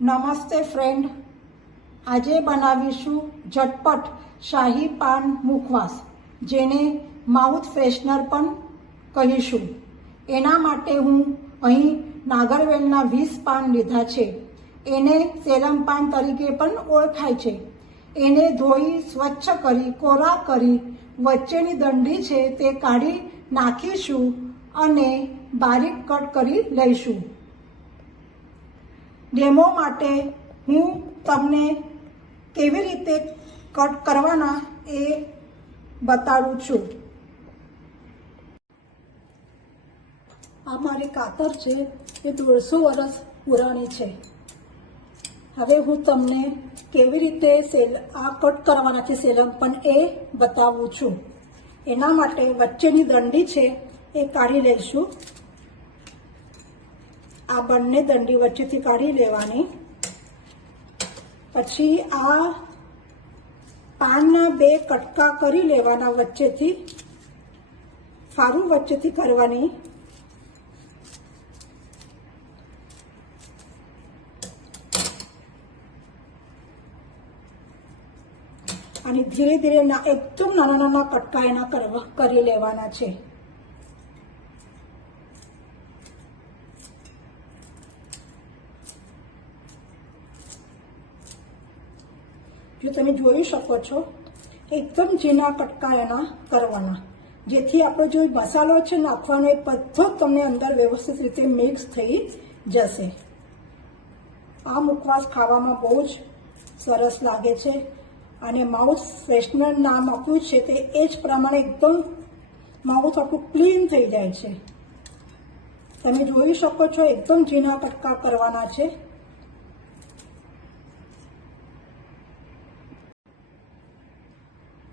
નમસ્તે ફ્રેન્ડ, આજે બનાવીશું ઝટપટ શાહી પાન મુખવાસ, જેને માઉથ ફ્રેશનર પણ કહીશું. એના માટે હું અહીં નાગરવેલના 20 પાન લીધા છે. એને સેલમ પાન તરીકે પણ ઓળખાય છે. એને ધોઈ સ્વચ્છ કરી કોરા કરી વચ્ચેની દંડી છે તે કાઢી નાખીશું અને બારીક કટ કરી લઈશું. ડેમો માટે હું તમને કેવી રીતે કટ કરવાના એ બતાડું છું. આ મારી કાતર છે, એ 150 વર્ષ પુરાણી છે. હવે હું તમને કેવી રીતે આ કટ કરવાના છે સેલમ પણ એ બતાવું છું. એના માટે વચ્ચેની દંડી છે એ કાઢી લઈશું. આ બંને દંડી વચ્ચેથી કાઢી લેવાની. પછી આ પાનના 2 કટકા કરી લેવાના, વચ્ચેથી ફારું વચ્ચેથી કરવાની. અને ધીરે ધીરે એકદમ નાના નાના કટકા એના કરી લેવાના છે. જો તમે જોઈ શકો છો, એકદમ ઝીણા કટકા એના કરવાના, જેથી આપણો જો મસાલો છે નાખવાનો એ બધો તમને અંદર વ્યવસ્થિત રીતે મિક્સ થઈ જશે. આ મુખવાસ ખાવામાં બહુ જ સરસ લાગે છે અને માઉથ ફ્રેશનર નામ આપ્યું છે તે એ જ પ્રમાણે એકદમ માઉથ આપણું ક્લીન થઈ જાય છે. તમે જોઈ શકો છો, એકદમ ઝીણા કટકા કરવાના છે.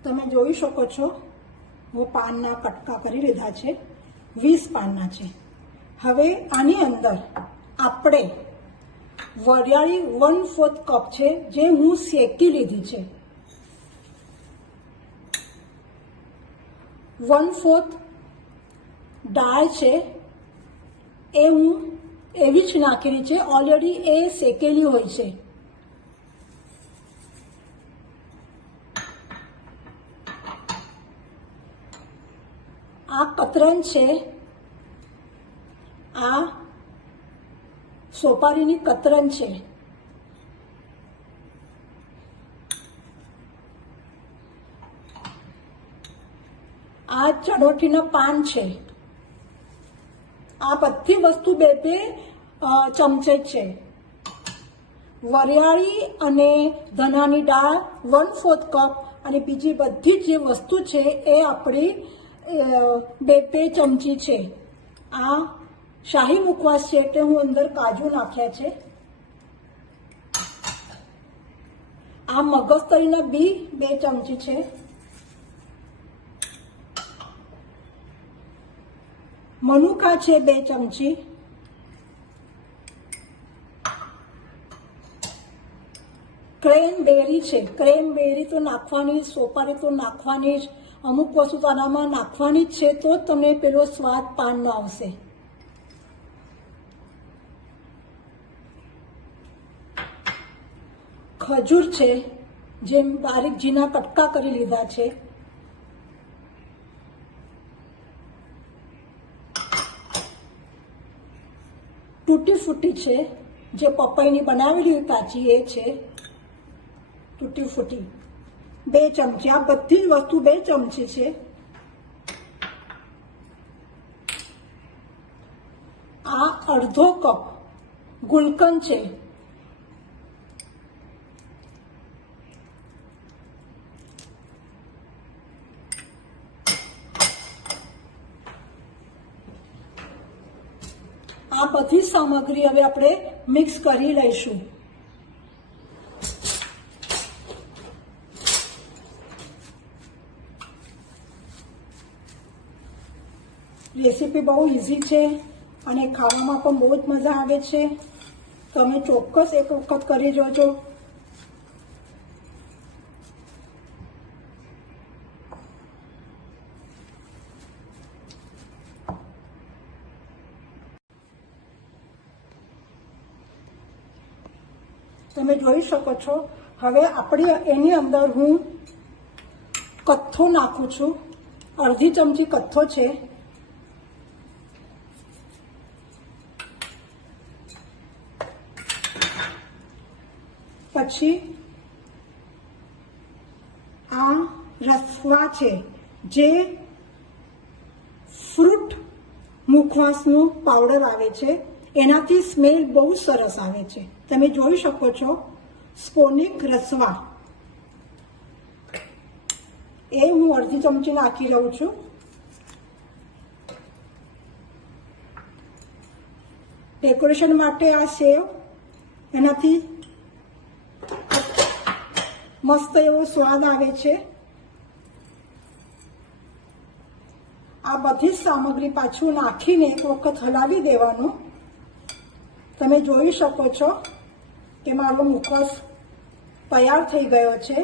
તમે જોઈ શકો છો, હું પાનના કટકા કરી લીધા છે, 20 પાનના છે. હવે આની અંદર આપણે વરિયાળી 1/4 કપ છે, જે હું શેકી લીધી છે. 1/4 દાળ છે એ હું એવી જ નાખેલી છે, ઓલરેડી એ શેકેલી હોય છે. આ કતરન છે, આ સોપારીની કતરન છે. આ ચડોઠીના પાન છે. આ બધી વસ્તુ 2 ચમચે છે. વરિયાળી અને ધનાની દાળ 1/4 કપ અને બીજી બધી જે વસ્તુ છે એ આપણી 2 ચમચી છે. આ શાહી મુખવાસ છે એટલે હું અંદર કાજુ નાખ્યા છે. આ મગજતરીના બી 2 ચમચી છે. મનુકા છે 2 ચમચી. ક્રેનબેરી છે. ક્રેનબેરી તો નાખવાની, સોપારી તો નાખવાની જ. અમુક વસ્તુ તો આનામાં નાખવાની જ છે, તો જ તમને પેલો સ્વાદ પાનનો આવશે. ખજૂર છે, જેમ બારીક ઝીણા કટકા કરી લીધા છે. તૂટી ફૂટી છે, જે પપૈની બનાવેલી કાચી એ છે તૂટી ફૂટી 2 ચમચી. આ બધી જ વસ્તુ 2 ચમચી છે. આ અડધો કપ ગુલકંદ છે. આ બધી સામગ્રી હવે આપણે મિક્સ કરી લઈશું. રેસીપી બહુ ઇઝી છે અને ખાવામાં પણ બહુ જ મજા આવે છે. તમે ચોક્કસ એક વખત કરી જોજો. તમે જોઈ શકો છો. હવે એની અંદર હું કથ્થો નાખું છું. અડધી ચમચી કથ્થો છે. પછી આ રસવા છે, જે ફ્રૂટ મુખવાસનું પાવડર આવે છે. એનાથી સ્મેલ બહુ સરસ આવે છે. તમે જોઈ શકો છો. સ્પોનિક રસવા એ હું અડધી ચમચી નાખી રહું છું. ડેકોરેશન માટે આ સેવ, એનાથી મસ્ત એવો સ્વાદ આવે છે. આ બધી જ સામગ્રી પાછું નાખીને એક વખત હલાવી દેવાનું. તમે જોઈ શકો છો કે મારો મુખવાસ તૈયાર થઈ ગયો છે.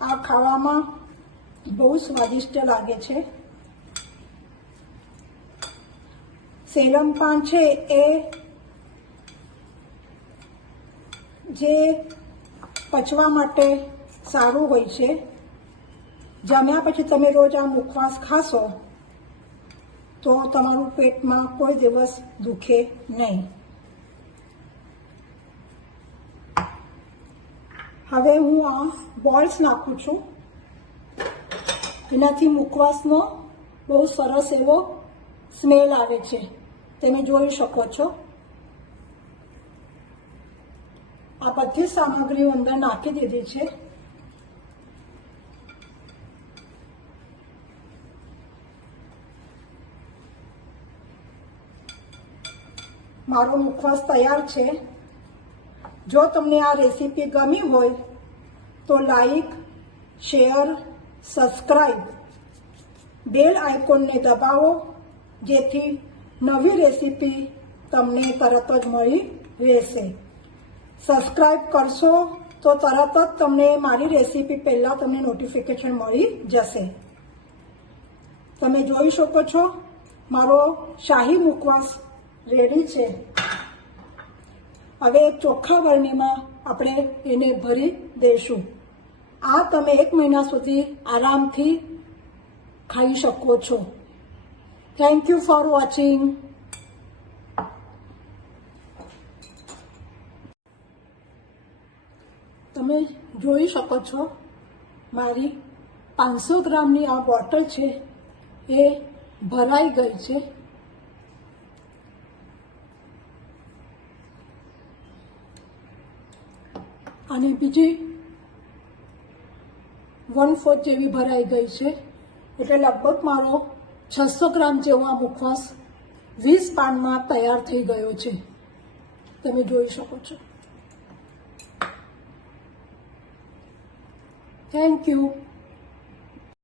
આ ખાવામાં બહુ સ્વાદિષ્ટ લાગે છે. સેલમ પાન છે એ જે પચવા માટે સારું હોય છે. જમ્યા પછી તમે રોજ આ મુખવાસ ખાશો તો તમારું પેટમાં કોઈ દિવસ દુખે નહીં. હવે હું આ બોલ્સ નાખું છું. એનાથી મુખવાસનો બહુ સરસ એવો સ્મેલ આવે છે. તમે જોઈ શકો છો. આ બધી સામગ્રીઓ અંદર નાખી દીધી છે. મારો મુખવાસ તૈયાર છે. જો તમને આ રેસીપી ગમી હોય તો લાઈક, શેર, સબસ્ક્રાઈબ, બેલ આઇકોનને દબાવો, જેથી નવી રેસીપી તમને તરત જ મળી રહેશે. સબસ્ક્રાઈબ કરશો તો તરત જ તમને મારી રેસીપી પહેલાં તમને નોટિફિકેશન મળી જશે. તમે જોઈ શકો છો મારો શાહી મુખવાસ રેડી છે. હવે એક ચોખ્ખા બરણીમાં આપણે એને ભરી દઈશું. આ તમે 1 મહિના સુધી આરામથી ખાઈ શકો છો. Thank you for watching. તમે જોઈ શકો છો મારી 500 ગ્રામની આ બોટલ છે એ ભરાઈ ગઈ છે. અને બીજી 1/4 જેવી ભરાઈ ગઈ છે. એટલે લગભગ મારો 600 ગ્રામ જેવો આ મુખવાસ 20 પાનમાં તૈયાર થઈ ગયો છે. તમે જોઈ શકો છો. Thank you.